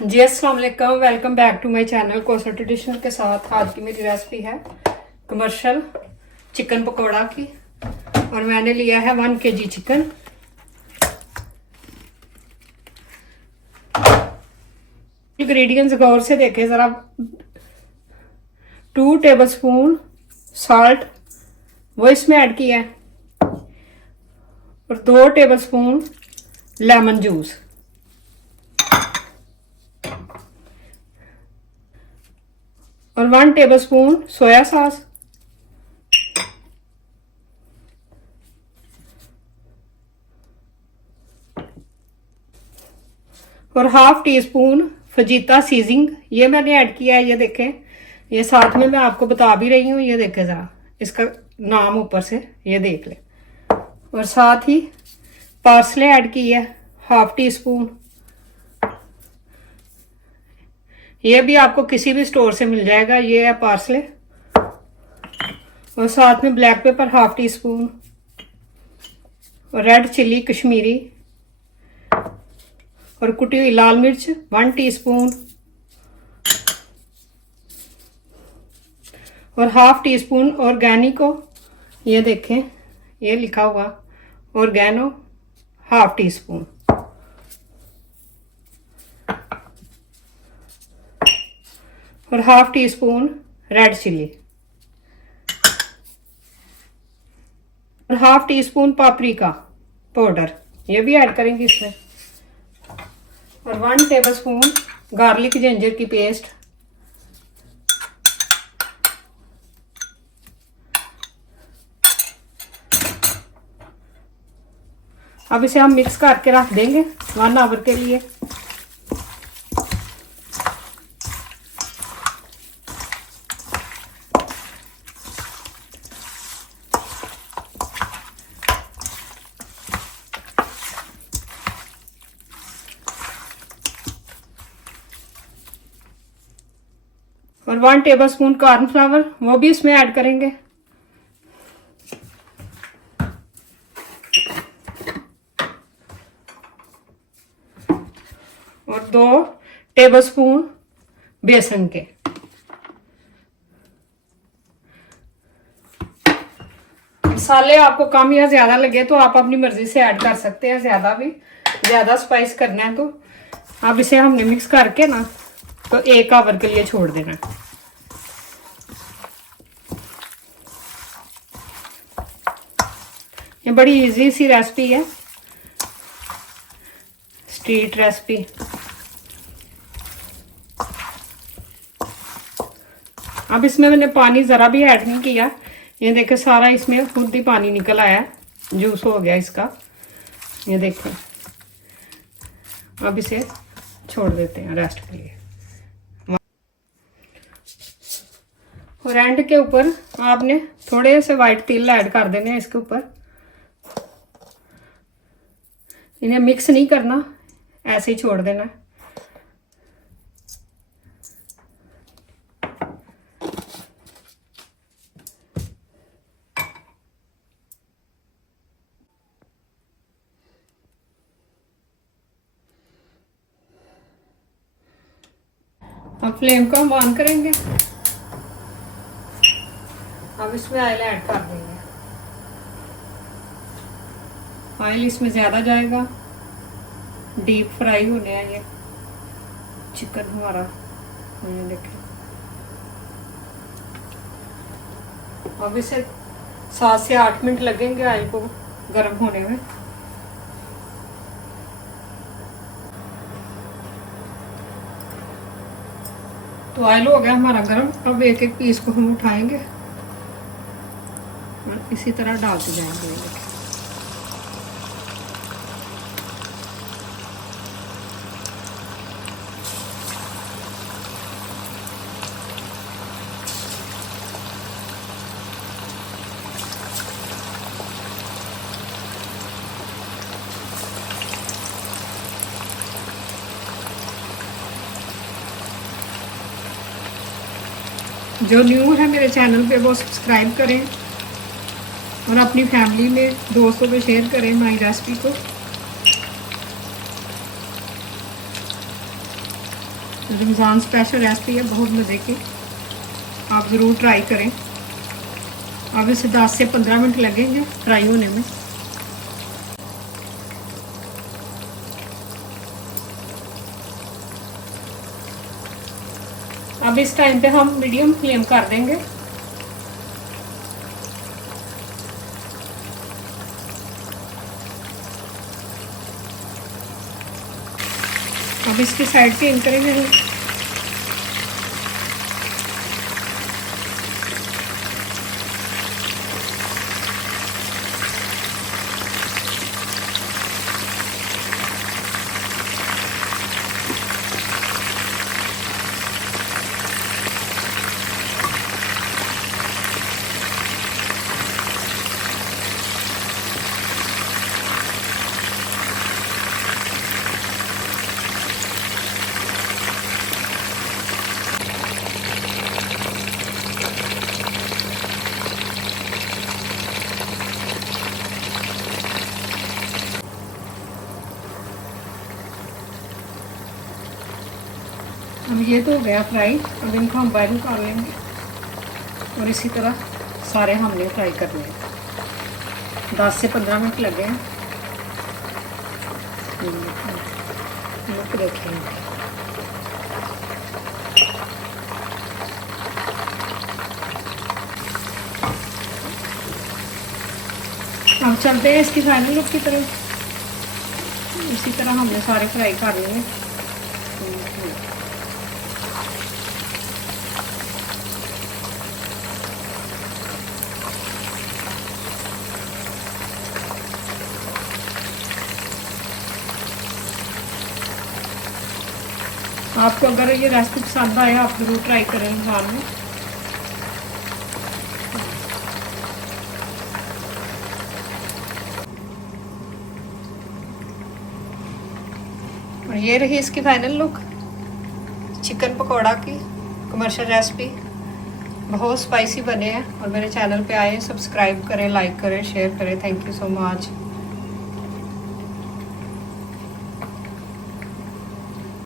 जी अस्सलाम वालेकुम, welcome back to my channel कोसा ट्रेडिशनल के साथ। आज की मेरी रेसिपी है कमर्शियल चिकन पकौड़ा की और मैंने लिया है 1 kg चिकन। इंग्रेडिएंट्स गौर से देखें ज़रा। 2 टेबलस्पून साल्ट वो इसमें ऐड किया है और 2 टेबलस्पून लेमन जूस और 1 टेबलस्पून सोया सॉस और half teaspoon fajita seasoning ये मैंने ऐड किया है। ये देखें, ये साथ में मैं आपको बता भी रही हूँ। ये देखें ज़रा, इसका नाम ऊपर से ये देख लें। और साथ ही पार्सले ऐड की है हाफ टी स्पून। ये भी आपको किसी भी स्टोर से मिल जाएगा। ये है पार्सले। और साथ में black pepper half tea spoon और रेड चिल्ली कश्मीरी और कुटी हुई लाल मिर्च 1 टीस्पून और हाफ टी स्पून ऑर्गेनिको। ये देखें, ये लिखा हुआ ऑर्गेनो हाफ टी स्पून और half tea spoon red chilli और half tea spoon paprika powder ये भी ऐड करेंगे इसमें और 1 टेबलस्पून गार्लिक जिंजर की पेस्ट। अब इसे हम मिक्स करके रख देंगे 1 आवर के लिए। और 1 टेबलस्पून कॉर्नफ्लावर वो भी इसमें ऐड करेंगे। और 2 टेबलस्पून बेसन के। मसाले आपको कम या ज्यादा लगे तो आप अपनी मर्जी से ऐड कर सकते हैं। ज्यादा स्पाइस करना है तो अब इसे हमने मिक्स करके ना तो 1 आवर के लिए छोड़ देना। ये बड़ी इजी सी रेसिपी है, स्ट्रीट रेसिपी। अब इसमें मैंने पानी ज़रा भी ऐड नहीं किया। ये देखें, सारा इसमें खुद ही पानी निकल आया, जूस हो गया इसका। ये देखें, अब इसे छोड़ देते हैं रेस्ट के लिए। और एंड के ऊपर आपने थोड़े से वाइट तिल ऐड कर देने हैं इसके ऊपर। इन्हें मिक्स नहीं करना, ऐसे ही छोड़ देना है। अब फ्लेम को हम ऑन करेंगे। अब इसमें ऑयल ऐड कर देंगे। ऑयल इसमें ज़्यादा जाएगा, डीप फ्राई होने हैं ये चिकन हमारा। ये देखें, अब इसे 7 से 8 मिनट लगेंगे ऑयल को गर्म होने में। तो ऑयल हो गया हमारा गर्म। अब एक एक पीस को हम उठाएंगे और इसी तरह डालते जाएंगे। जो न्यू है मेरे चैनल पे वो सब्सक्राइब करें और अपनी फैमिली में दोस्तों में शेयर करें माई रेसिपी को। रमज़ान स्पेशल रेसिपी है, बहुत मज़े की, आप ज़रूर ट्राई करें। अब इसे 10 से 15 मिनट लगेंगे फ्राई होने में। अब इस टाइम पे हम मीडियम फ्लेम कर देंगे। अब इसकी साइड चेंज करेंगे हम। अब ये तो हो गया फ्राई। अब इनको हम बॉयल कर लेंगे और इसी तरह सारे हमने फ्राई करने हैं। 10 से 15 मिनट लगे हैं। लुक देखें। अब चलते हैं इसकी फाइनल लुक की तरफ। इसी तरह हमने सारे फ्राई कर लिए। आपको अगर ये रेसिपी पसंद आए आप ज़रूर ट्राई करें रमज़ान में। और ये रही इसकी फाइनल लुक, चिकन पकौड़ा की कमर्शियल रेसिपी। बहुत स्पाइसी बने हैं। और मेरे चैनल पे आए, सब्सक्राइब करें, लाइक करें, शेयर करें। Thank you so much.